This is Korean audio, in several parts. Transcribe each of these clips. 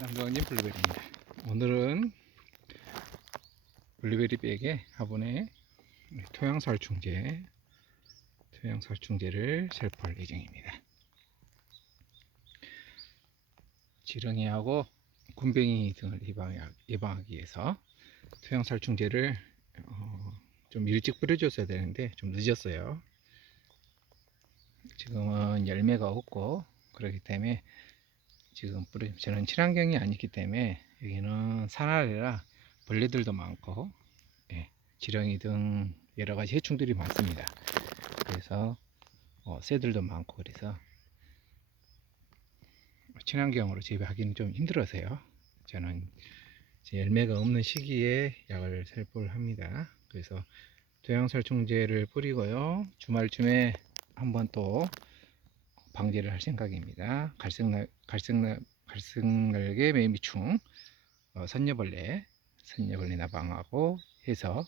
남정원님 블루베리입니다. 오늘은 블루베리 백에 화분에 토양살충제, 토양살충제를 살포할 예정입니다. 지렁이하고 군뱅이 등을 예방하- 예방하기 위해서 토양살충제를 어, 좀 일찍 뿌려줬어야 되는데 좀 늦었어요. 지금은 열매가 없고 그렇기 때문에 지금 뿌리 저는 친환경이 아니기 때문에 여기는 산아래라 벌레들도 많고 예, 지렁이 등 여러 가지 해충들이 많습니다. 그래서 어, 새들도 많고 그래서 친환경으로 재배하기는 좀 힘들어서요. 저는 열매가 없는 시기에 약을 살포를 합니다. 그래서 토양살충제를 뿌리고요. 주말쯤에 한번 또 방제를 할 생각입니다. 갈색날 갈색날 갈색날개 매미충, 어, 선녀벌레, 선녀벌레 나 방하고 해서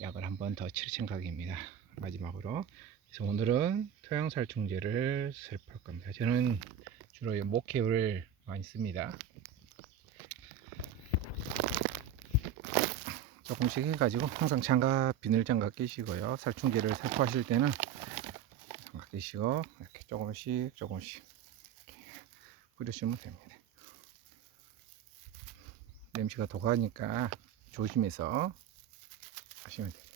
약을 한 번 더 칠 생각입니다. 마지막으로 그래서 오늘은 토양살충제를 살포할 겁니다. 저는 주로 이 목회를 많이 씁니다. 조금씩 해가지고 항상 장갑 비늘 장갑 끼시고요. 살충제를 살포하실 때는 끼시고 이렇게 조금씩 조금씩 뿌리시면 됩니다. 냄새가 독하니까 조심해서 하시면 됩니다.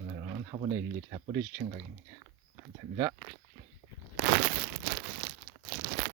오늘은 화분에 일일이 다 뿌려줄 생각입니다. 감사합니다.